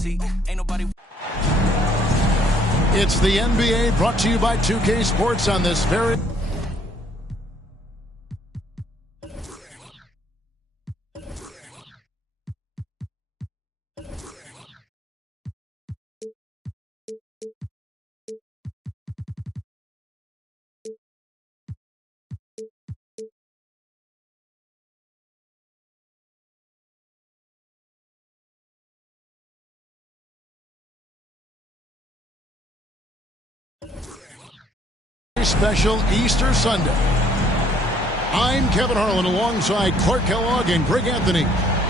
seat. Ain't nobody. It's the NBA brought to you by 2K Sports on this very... Special Easter Sunday. I'm Kevin Harlan alongside Clark Kellogg and Greg Anthony.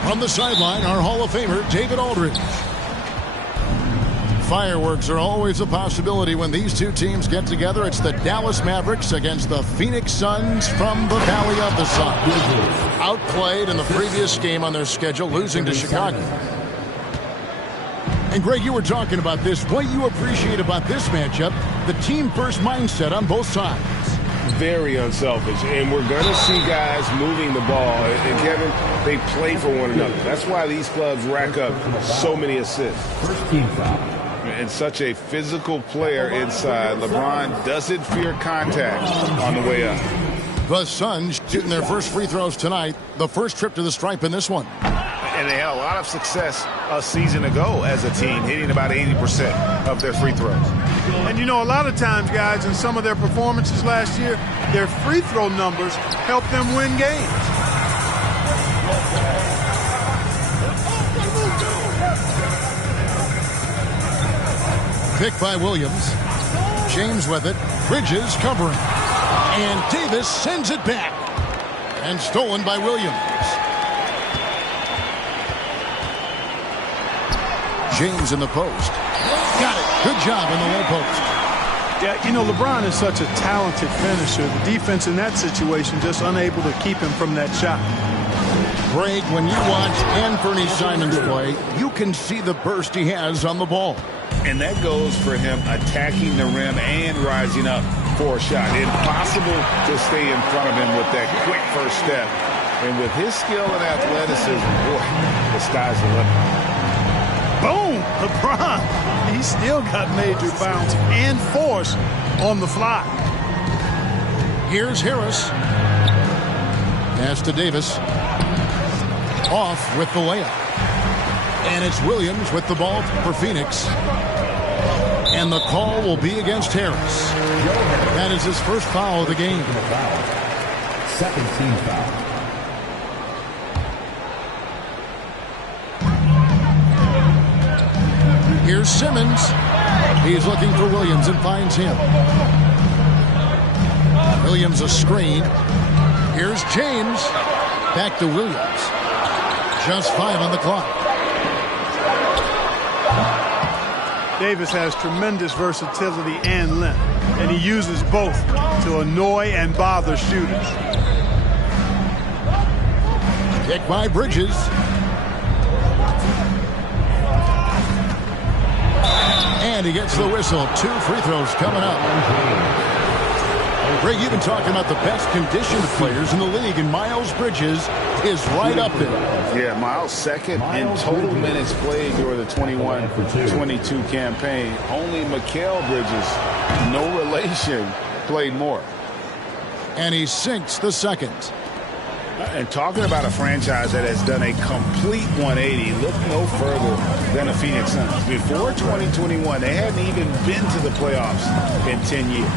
From the sideline, our Hall of Famer, David Aldridge. Fireworks are always a possibility when these two teams get together. It's the Dallas Mavericks against the Phoenix Suns from the Valley of the Sun. Outplayed in the previous game on their schedule, losing to Chicago. And Greg, you were talking about this. What you appreciate about this matchup, the team-first mindset on both sides. Very unselfish, and we're going to see guys moving the ball. And Kevin, they play for one another. That's why these clubs rack up so many assists. First team foul. And such a physical player inside. LeBron doesn't fear contact on the way up. The Suns shooting their first free throws tonight. The first trip to the stripe in this one. And they had a lot of success a season ago as a team, hitting about 80% of their free throws. And you know, a lot of times, guys, in some of their performances last year, their free throw numbers helped them win games. Pick by Williams. James with it. Bridges covering. And Davis sends it back. And stolen by Williams. James in the post. Got it. Good job in the low post. Yeah, you know, LeBron is such a talented finisher. The defense in that situation just unable to keep him from that shot. Greg, when you watch Anthony Simons play, you can see the burst he has on the ball. And that goes for him attacking the rim and rising up for a shot. Impossible to stay in front of him with that quick first step. And with his skill and athleticism, boy, the sky's the limit. Boom! LeBron, he still got major bounce and force on the fly. Here's Harris. Pass to Davis. Off with the layup. And it's Williams with the ball for Phoenix. And the call will be against Harris. That is his first foul of the game. Second team foul. Here's Simmons. He's looking for Williams and finds him. Williams a screen. Here's James. Back to Williams. Just 5 on the clock. Davis has tremendous versatility and length, and he uses both to annoy and bother shooters. Pick by Bridges. And he gets the whistle. 2 free throws coming up. Greg, you've been talking about the best conditioned players in the league, and Miles Bridges is right up there. Yeah, Miles second in total minutes played during the 21-22 campaign. Only Mikal Bridges, no relation, played more. And he sinks the second. And talking about a franchise that has done a complete 180, look no further than the Phoenix Suns. Before 2021, they hadn't even been to the playoffs in 10 years.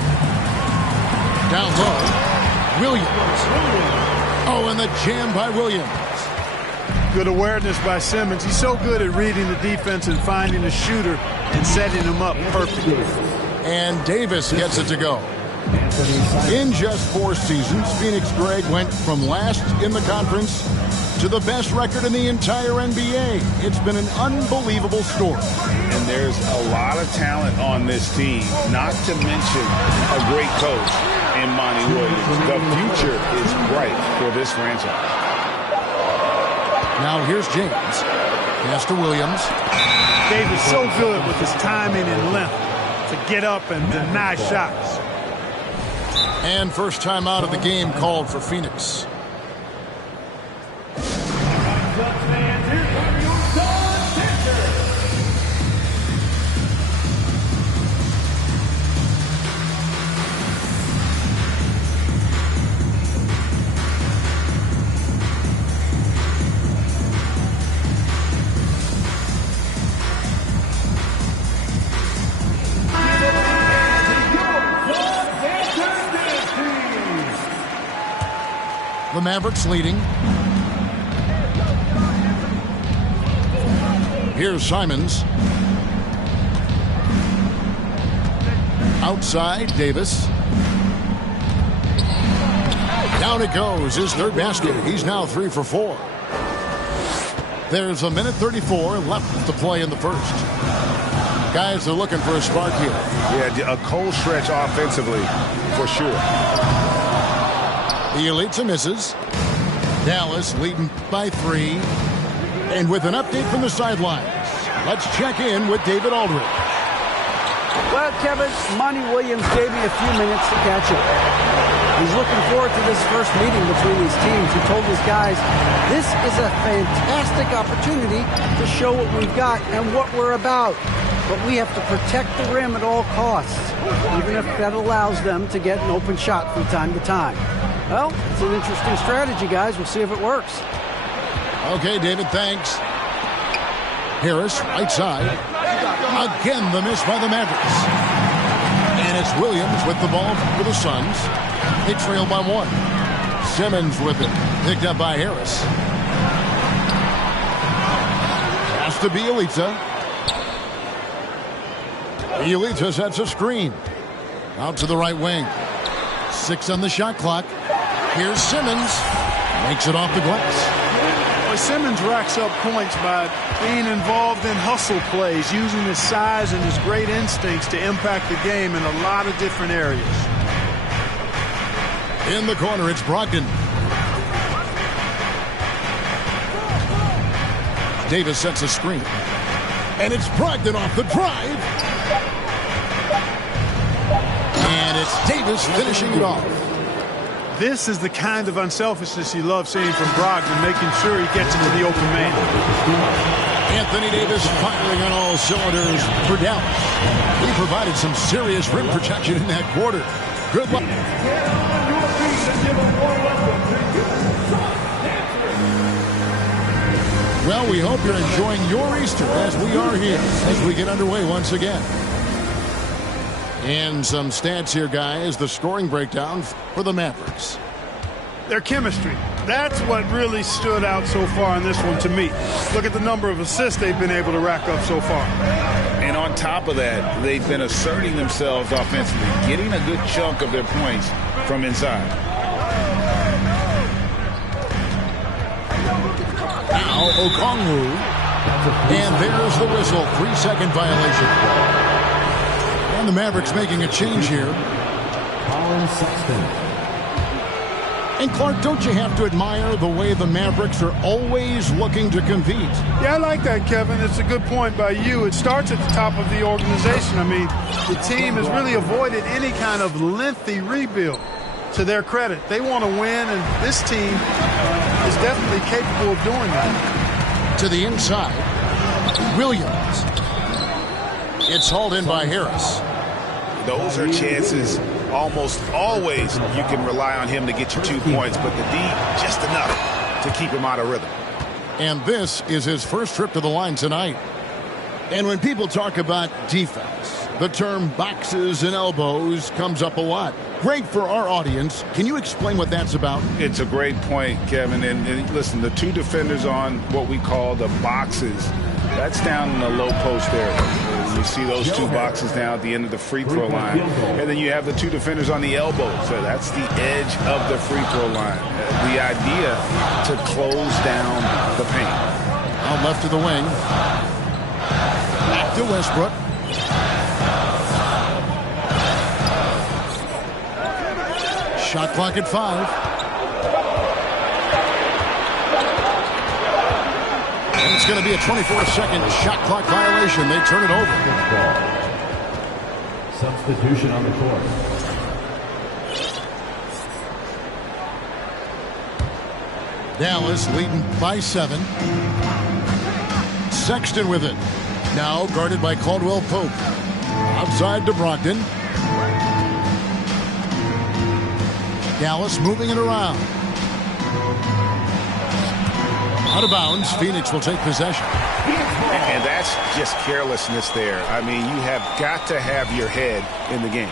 Down low, Williams. Oh, and the jam by Williams. Good awareness by Simmons. He's so good at reading the defense and finding a shooter and setting him up perfectly. And Davis gets it to go. In just 4 seasons, Phoenix, Greg, went from last in the conference to the best record in the entire NBA. It's been an unbelievable story. And there's a lot of talent on this team, not to mention a great coach in Monty Williams. The future is bright for this franchise. Now here's James. Pass to Williams. Davis so good with his timing and length to get up and deny shots. And first time out of the game called for Phoenix. Mavericks leading. Here's Simons. Outside, Davis. Down it goes, his third basket. He's now 3 for 4. There's a minute 34 left to play in the first. Guys are looking for a spark here. Yeah, a cold stretch offensively, for sure. The Elitsa misses. Dallas leading by 3. And with an update from the sidelines, let's check in with David Aldridge. Well, Kevin, Monty Williams gave me a few minutes to catch up. He's looking forward to this first meeting between these teams. He told his guys, this is a fantastic opportunity to show what we've got and what we're about. But we have to protect the rim at all costs, even if that allows them to get an open shot from time to time. Well, it's an interesting strategy, guys. We'll see if it works. Okay, David, thanks. Harris, right side. Again, the miss by the Mavericks. And it's Williams with the ball for the Suns. They trail by 1. Simmons with it. Picked up by Harris. Has to be Elitsa. Elitsa sets a screen. Out to the right wing. 6 on the shot clock. Here's Simmons. Makes it off the glass. Simmons racks up points by being involved in hustle plays, using his size and his great instincts to impact the game in a lot of different areas. In the corner, it's Brogdon. Davis sets a screen. And it's Brogdon off the drive. And it's Davis finishing it off. This is the kind of unselfishness you love seeing from Brogdon, making sure he gets it to the open man. Anthony Davis firing on all cylinders for Dallas. He provided some serious rim protection in that quarter. Good luck. Well, we hope you're enjoying your Easter as we are here as we get underway once again. And some stats here, guys. The scoring breakdown for the Mavericks. Their chemistry. That's what really stood out so far in this one to me. Look at the number of assists they've been able to rack up so far. And on top of that, they've been asserting themselves offensively, getting a good chunk of their points from inside. Now Okongwu. And there's the whistle. 3-second violation. And the Mavericks making a change here. And Clark, don't you have to admire the way the Mavericks are always looking to compete? Yeah, I like that, Kevin. It's a good point by you. It starts at the top of the organization. I mean, the team has really avoided any kind of lengthy rebuild. To their credit, they want to win, and this team is definitely capable of doing that. To the inside, Williams. It's hauled in by Harris. Those are chances almost always you can rely on him to get you 2 points, but the D just enough to keep him out of rhythm. And this is his first trip to the line tonight. And when people talk about defense, the term boxes and elbows comes up a lot. Great for our audience. Can you explain what that's about? It's a great point, Kevin. And listen, the 2 defenders on what we call the boxes, that's down in the low post area. You see those 2 boxes down at the end of the free throw line. And then you have the 2 defenders on the elbows. So that's the edge of the free throw line. The idea to close down the paint. Out left to the wing. Back to Westbrook. Shot clock at 5. And it's going to be a 24-second shot clock violation. They turn it over. Substitution on the court. Dallas leading by 7. Sexton with it. Now guarded by Caldwell Pope. Outside to Brogdon. Dallas moving it around. Out of bounds. Phoenix will take possession. And that's just carelessness there. I mean, you have got to have your head in the game.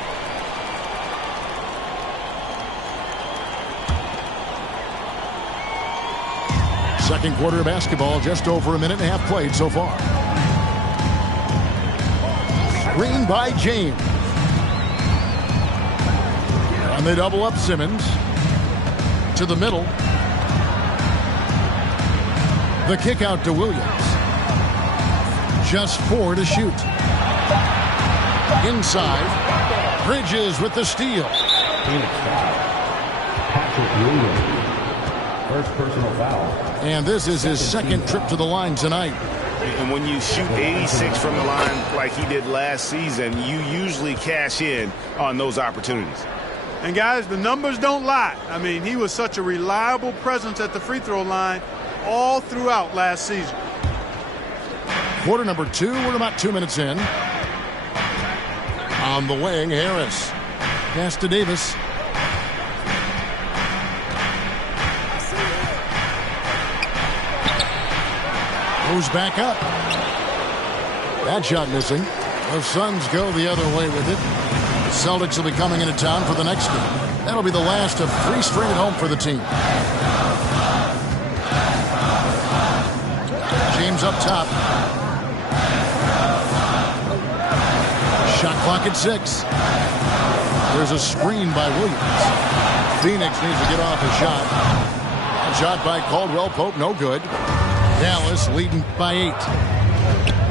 Second quarter of basketball, just over a minute and a half played so far. Screen by James. And they double up Simmons. To the middle. The kick out to Williams. Just 4 to shoot. Inside. Bridges with the steal. Phoenix foul. Patrick Williams. First personal foul. And this is his second trip to the line tonight. And when you shoot 86 from the line like he did last season, you usually cash in on those opportunities. And guys, the numbers don't lie. I mean, he was such a reliable presence at the free throw line all throughout last season. Quarter number 2, we're about 2 minutes in. On the wing, Harris. Pass to Davis. Goes back up. That shot missing. The Suns go the other way with it. The Celtics will be coming into town for the next game. That'll be the last of 3 straight at home for the team. James up top. Shot clock at 6. There's a screen by Williams. Phoenix needs to get off a shot. A shot by Caldwell Pope, no good. Dallas leading by 8.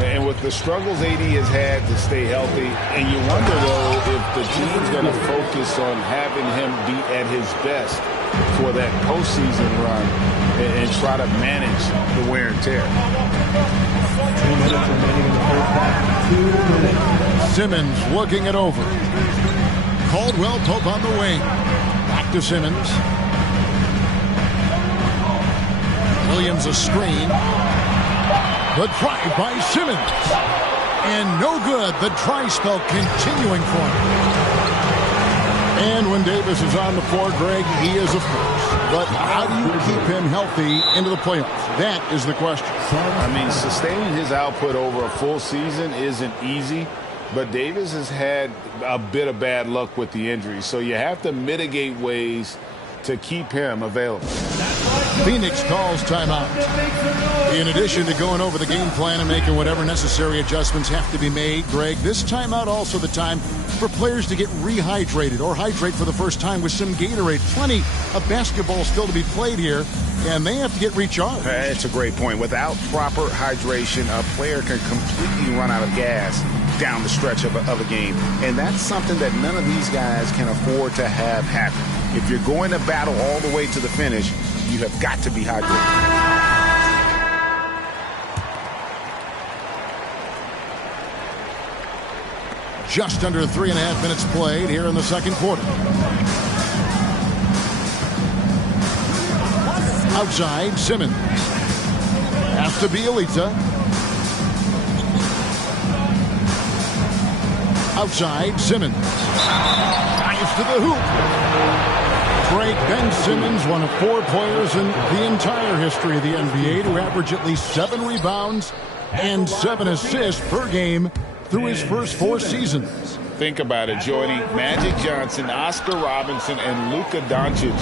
And with the struggles AD has had to stay healthy, and you wonder, though, if the team's going to focus on having him be at his best for that postseason run and try to manage the wear and tear. 2 minutes remaining in the first half. 2 minutes. Simmons looking it over. Caldwell Pope on the wing. Back to Simmons. Williams a screen. The drive by Simmons. And no good. The try spell continuing for him. And when Davis is on the floor, Greg, he is a force. But how do you keep him healthy into the playoffs? That is the question. I mean, sustaining his output over a full season isn't easy. But Davis has had a bit of bad luck with the injury. So you have to mitigate ways to keep him available. Phoenix calls timeout. In addition to going over the game plan and making whatever necessary adjustments have to be made, Greg, this timeout also the time for players to get rehydrated or hydrate for the first time with some Gatorade. Plenty of basketball still to be played here, and they have to get recharged. That's a great point. Without proper hydration, a player can completely run out of gas down the stretch of a game. And that's something that none of these guys can afford to have happen. If you're going to battle all the way to the finish, you have got to be hydrated. Just under 3.5 minutes played here in the second quarter. Outside, Simmons. Pass to Bielitsa. Outside, Simmons. Dives to the hoop. Great Ben Simmons, one of 4 players in the entire history of the NBA to average at least 7 rebounds and 7 assists per game through his first 4 seasons. Think about it, joining Magic Johnson, Oscar Robinson, and Luka Doncic.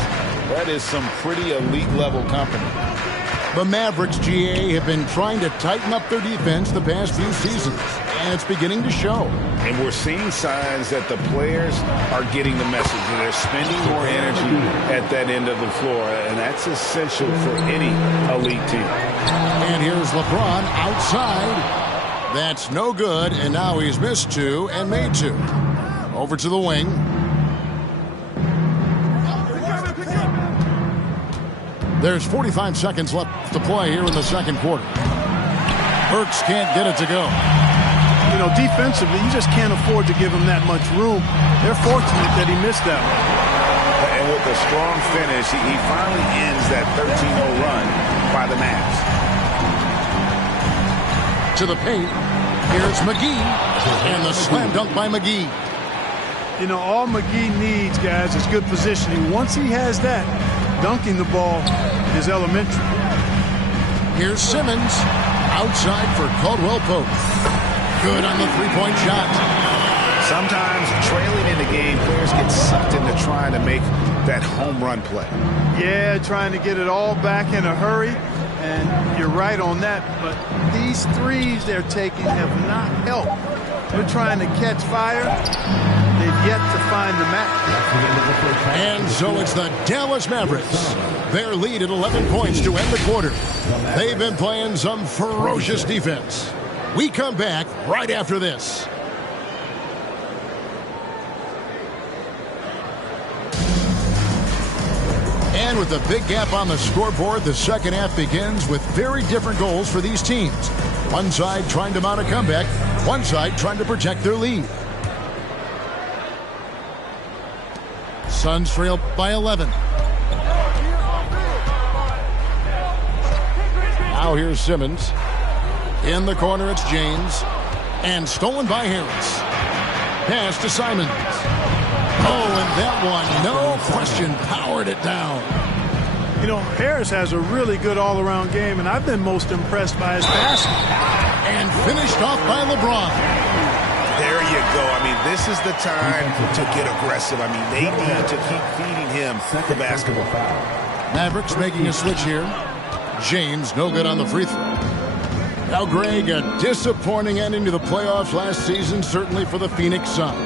That is some pretty elite level company. The Mavericks, GA, have been trying to tighten up their defense the past few seasons, and it's beginning to show. And we're seeing signs that the players are getting the message. They're spending more energy at that end of the floor, and that's essential for any elite team. And here's LeBron outside. That's no good, and now he's missed 2 and made 2. Over to the wing. There's 45 seconds left to play here in the second quarter. Burks can't get it to go. You know, defensively, you just can't afford to give him that much room. They're fortunate that he missed that one. And with a strong finish, he finally ends that 13-0 run by the Mavs. To the paint. Here's McGee. And the slam dunk by McGee. You know, all McGee needs, guys, is good positioning. Once he has that, dunking the ball is elementary. Here's Simmons. Outside for Caldwell Pope. Good on the three-point shot. Sometimes trailing in the game, players get sucked into trying to make that home run play. Yeah, trying to get it all back in a hurry. And you're right on that, but these threes they're taking have not helped. We're trying to catch fire. They've yet to find the match. And so it's the Dallas Mavericks. Their lead at 11 points to end the quarter. They've been playing some ferocious defense. We come back right after this. And with a big gap on the scoreboard, the second half begins with very different goals for these teams. One side trying to mount a comeback, one side trying to protect their lead. Suns trail by 11. Now here's Simmons. In the corner, it's James. And stolen by Harris. Pass to Simons. Oh, and that one, no question, powered it down. You know, Harris has a really good all-around game, and I've been most impressed by his passing. And finished off by LeBron. There you go. I mean, this is the time to get aggressive. I mean, they need to keep feeding him the basketball. Mavericks making a switch here. James, no good on the free throw. Now, Greg, a disappointing ending to the playoffs last season, certainly for the Phoenix Suns.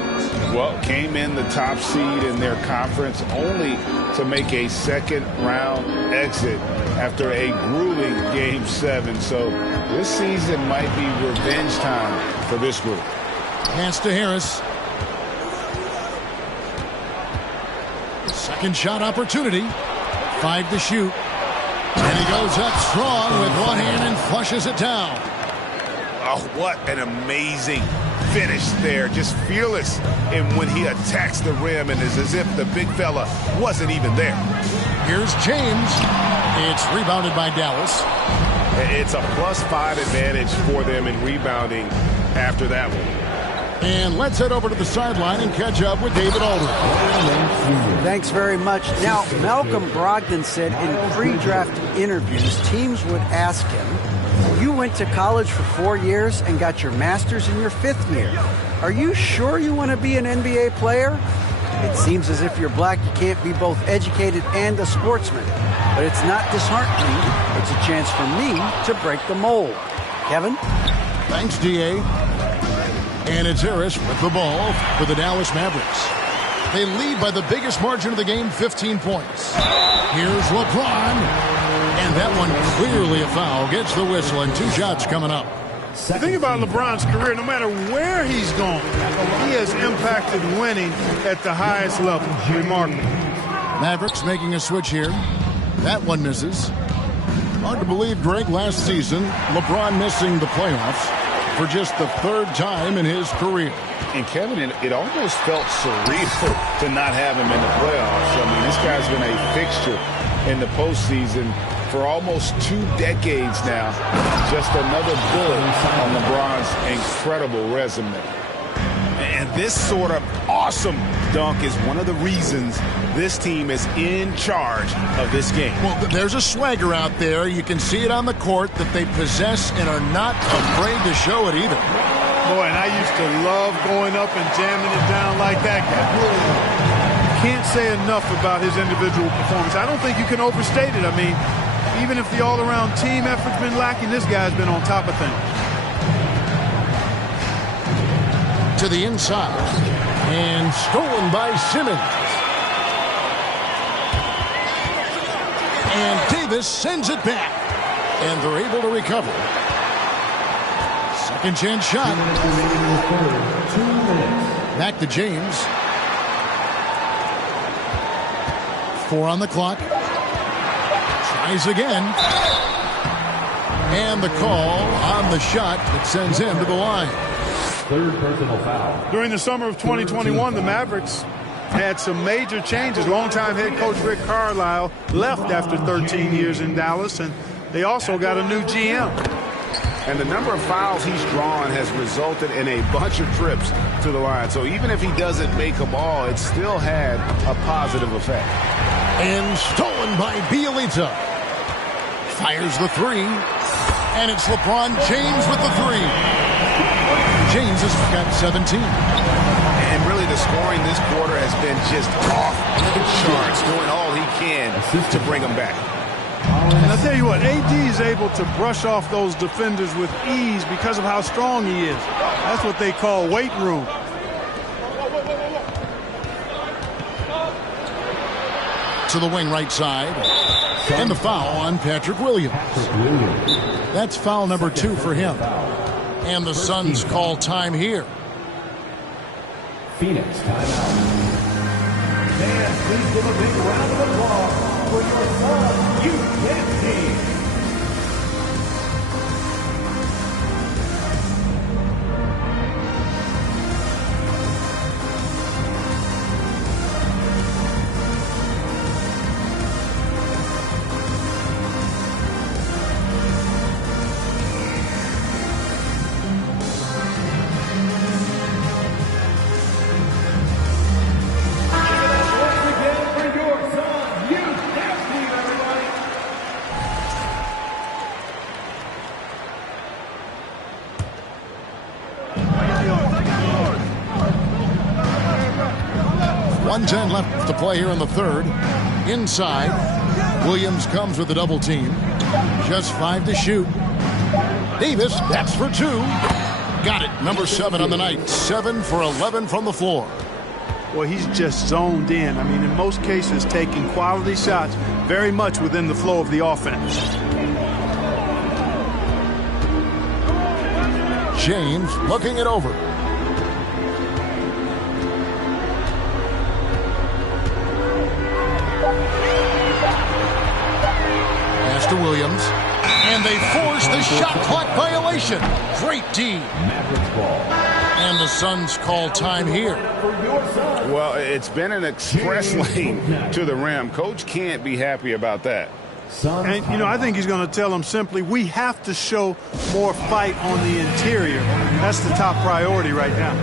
Well, came in the top seed in their conference only to make a second-round exit after a grueling Game 7. So this season might be revenge time for this group. Pass to Harris. Second shot opportunity. 5 to shoot. And he goes up strong with one hand and flushes it down. Oh, what an amazing finish there. Just fearless and when he attacks the rim, and it's as if the big fella wasn't even there. Here's James. It's rebounded by Dallas. It's a +5 advantage for them in rebounding after that one. And let's head over to the sideline and catch up with David Aldridge. Thanks very much. Now, Malcolm Brogdon said in pre-draft interviews, teams would ask him, you went to college for 4 years and got your master's in your 5th year. Are you sure you want to be an NBA player? It seems as if you're black, you can't be both educated and a sportsman. But it's not disheartening. It's a chance for me to break the mold. Kevin? Thanks, D.A. And it's Harris with the ball for the Dallas Mavericks. They lead by the biggest margin of the game, 15 points. Here's LeBron. And that one clearly a foul. Gets the whistle, and 2 shots coming up. The thing about LeBron's career, no matter where he's gone, he has impacted winning at the highest level. Remarkable. Mavericks making a switch here. That one misses. Hard to believe, Greg, last season, LeBron missing the playoffs for just the 3rd time in his career. And Kevin, it almost felt surreal to not have him in the playoffs. I mean, this guy's been a fixture in the postseason for almost 2 decades now. Just another bullet on LeBron's incredible resume. And this sort of awesome dunk is one of the reasons this team is in charge of this game. Well, there's a swagger out there. You can see it on the court that they possess and are not afraid to show it either. Boy, and I used to love going up and jamming it down like that guy. Can't say enough about his individual performance. I don't think you can overstate it. I mean, even if the all-around team effort's been lacking, this guy's been on top of things. To the inside. And stolen by Simmons. And Davis sends it back. And they're able to recover. Second chance shot. Back to James. 4 on the clock. Tries again. And the call on the shot that sends him to the line. 3rd personal foul. During the summer of 2021, the Mavericks had some major changes. Longtime head coach Rick Carlisle left after 13 years in Dallas, and they also got a new GM. And the number of fouls he's drawn has resulted in a bunch of trips to the line. So even if he doesn't make them all, it still had a positive effect. And stolen by Bielitsa. Fires the 3. And it's LeBron James with the 3. James has got 17. And really the scoring this quarter has been just off the charts, doing all he can to bring them back. And I tell you what, AD is able to brush off those defenders with ease because of how strong he is. That's what they call weight room. To the wing right side. And the foul on Patrick Williams. That's foul number 2 for him. And the Suns call time here. Phoenix timeout. Fans, please give a big round of applause for your Suns youth team. Left to play here in the third. Inside, Williams comes with a double team. Just 5 to shoot. Davis, that's for 2. Got it. Number 7 on the night. 7 for 11 from the floor. Well, he's just zoned in. I mean, in most cases, taking quality shots very much within the flow of the offense. James looking it over. To Williams, and they force the shot clock violation. Great D. And the Suns call time here. Well, it's been an express lane to the rim. Coach can't be happy about that. And, you know, I think he's going to tell them simply, we have to show more fight on the interior. That's the top priority right now.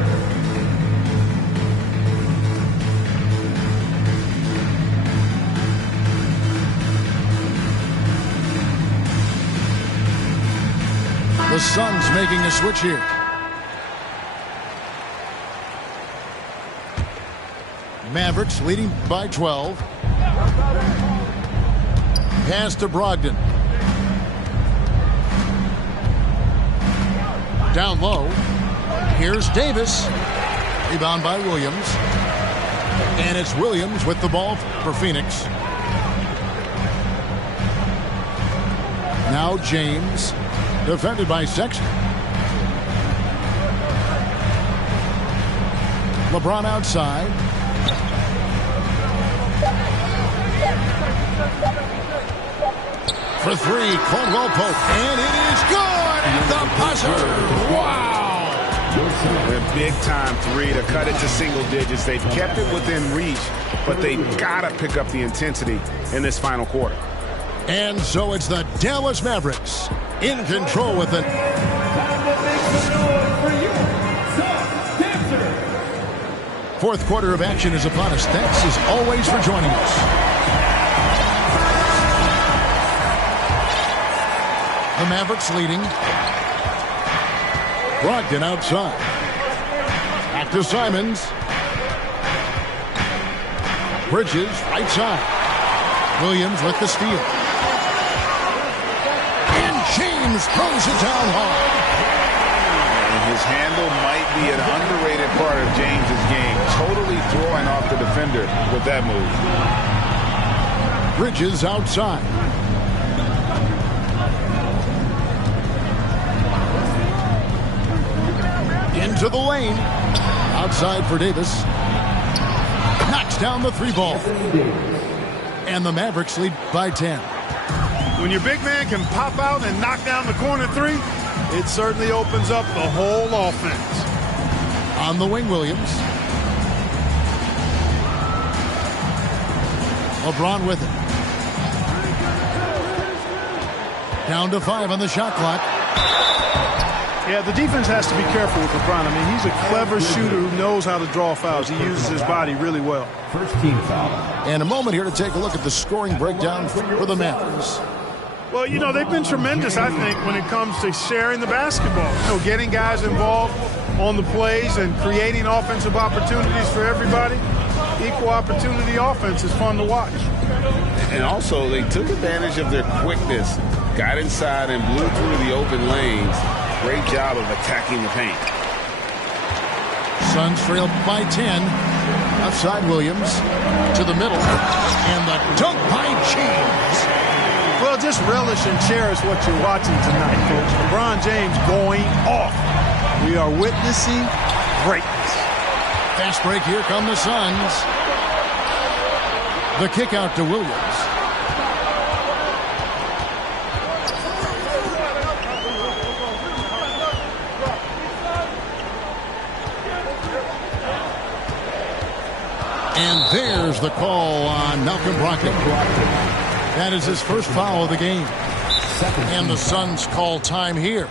The Suns making a switch here. Mavericks leading by 12. Pass to Brogdon. Down low. Here's Davis. Rebound by Williams. And it's Williams with the ball for Phoenix. Now James. Defended by Sexton. LeBron outside. For 3, Caldwell Pope. And it is good at the buzzer. Wow. A big-time 3 to cut it to single digits. They've kept it within reach, but they've got to pick up the intensity in this final quarter. And so it's the Dallas Mavericks in control with it. Fourth quarter of action is upon us. Thanks as always for joining us. The Mavericks leading. Brogdon outside. Back to Simons. Bridges right side. Williams with the steal. James throws it down hard. And his handle might be an underrated part of James's game. Totally throwing off the defender with that move. Bridges outside. Into the lane. Outside for Davis. Knocks down the 3 ball. And the Mavericks lead by 10. When your big man can pop out and knock down the corner 3, it certainly opens up the whole offense. On the wing, Williams. LeBron with it. Down to 5 on the shot clock. Yeah, the defense has to be careful with LeBron. I mean, he's a clever shooter who knows how to draw fouls. He uses his body really well. First team foul. And a moment here to take a look at the scoring breakdown for the Mavericks. Well, you know, they've been tremendous, I think, when it comes to sharing the basketball. You know, getting guys involved on the plays and creating offensive opportunities for everybody. Equal opportunity offense is fun to watch. And also, they took advantage of their quickness, got inside and blew through the open lanes. Great job of attacking the paint. Suns trail by 10. Outside Williams to the middle. And the dunk by James. Well, just relish and cherish what you're watching tonight, folks. LeBron James going off. We are witnessing greatness. Fast break. Here come the Suns. The kick out to Williams. And there's the call on Malcolm Brogdon. That is his first foul of the game. And the Suns call time here.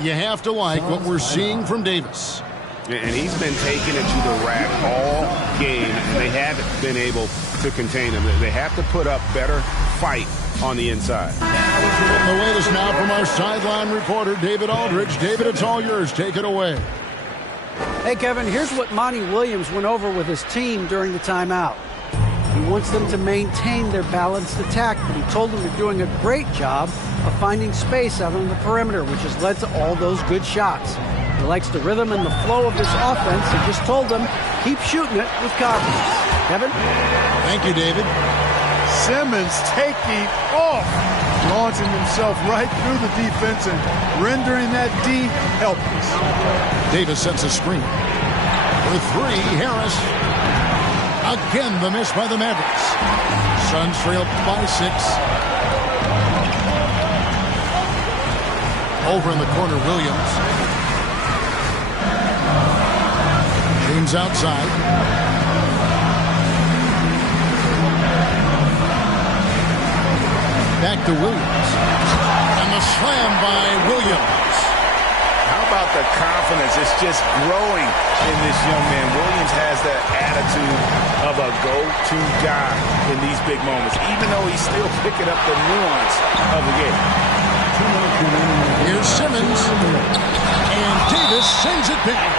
You have to like what we're seeing from Davis. And he's been taking it to the rack all game, and they haven't been able to contain him. They have to put up better fight on the inside. The latest now from our sideline reporter, David Aldridge. David, it's all yours. Take it away. Hey, Kevin, here's what Monty Williams went over with his team during the timeout. He wants them to maintain their balanced attack, but he told them they're doing a great job of finding space out on the perimeter, which has led to all those good shots. He likes the rhythm and the flow of this offense. He just told them, keep shooting it with confidence. Kevin? Thank you, David. Simmons taking off, launching himself right through the defense and rendering that D helpless. Davis sets a screen. For three, Harris. Again, the miss by the Mavericks. Suns trail by 6. Over in the corner, Williams. James outside. Back to Williams. And the slam by Williams. How about the confidence? It's just growing in this young man. Williams has that attitude of a go-to guy in these big moments, even though he's still picking up the nuance of the game. Here's Simmons. And Davis sends it back.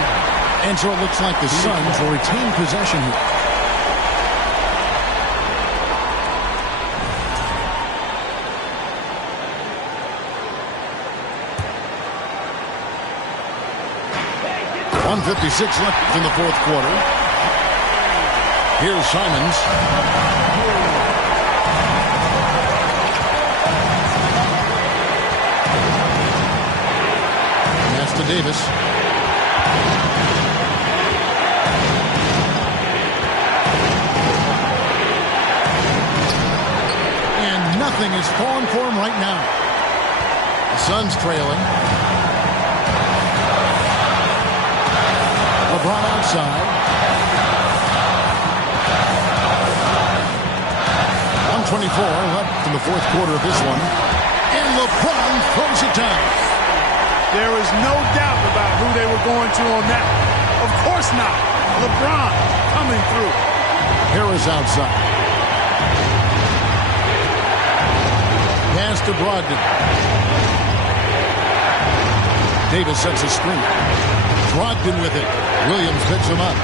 And so it looks like the Suns will retain possession here. .156 left in the fourth quarter. Here's Simons. Pass to Davis. And nothing is falling for him right now. The Suns trailing. LeBron outside. 1:24 left in the fourth quarter of this one. And LeBron throws it down. There is no doubt about who they were going to on that. Of course not. LeBron coming through. Harris outside. Pass to Brogdon. Davis sets a screen. Brogdon with it. Williams picks him up.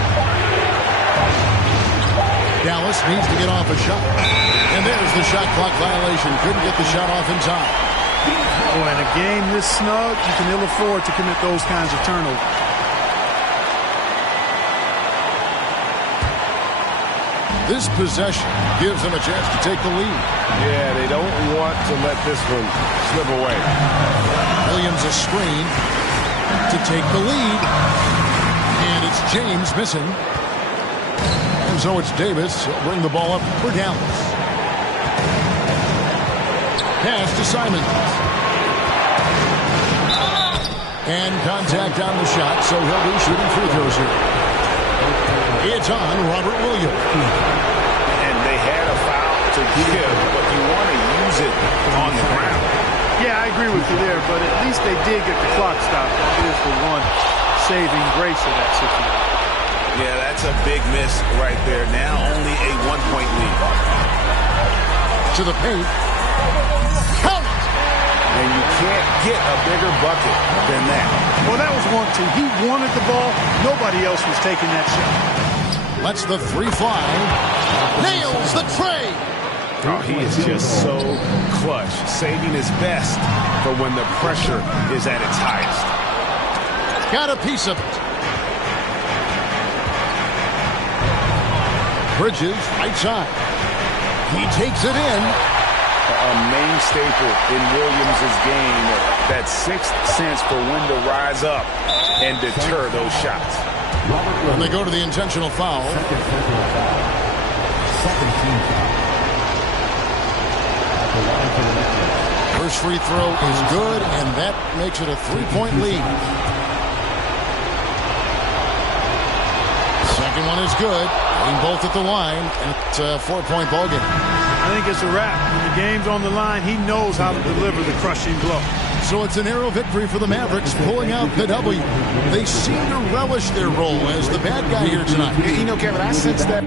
Dallas needs to get off a shot. And there's the shot clock violation. Couldn't get the shot off in time. Oh, in a game this snug, you can ill afford to commit those kinds of turnovers. This possession gives them a chance to take the lead. Yeah, they don't want to let this one slip away. Williams a screen to take the lead. And it's James missing. And so it's Davis. He'll bring the ball up for Dallas. Pass to Simons. And contact on the shot, so he'll be shooting free throws here. It's on Robert Williams. And they had a foul to give, but you want to use it on the ground. Yeah, I agree with you there, but at least they did get the clock stopped. That is the one saving grace of that situation. Yeah, that's a big miss right there. Now only a 1-point lead. To the paint. Count it! And you can't get a bigger bucket than that. Well, that was 1-2. He wanted the ball. Nobody else was taking that shot. Lets the three fly. Nails the tray. Oh, he is just so clutch, saving his best for when the pressure is at its highest. Got a piece of it. Bridges, right side. He takes it in. A main staple in Williams' game, that sixth sense for when to rise up and deter those shots. And they go to the intentional foul. Second team foul. The line for the net. First free throw is good, and that makes it a 3-point lead. Second one is good. Getting both at the line, and it's a 4-point ball game. I think it's a wrap. When the game's on the line, he knows how to deliver the crushing blow. So it's a narrow victory for the Mavericks, pulling out the W. They seem to relish their role as the bad guy here tonight. You know, Kevin, I sense that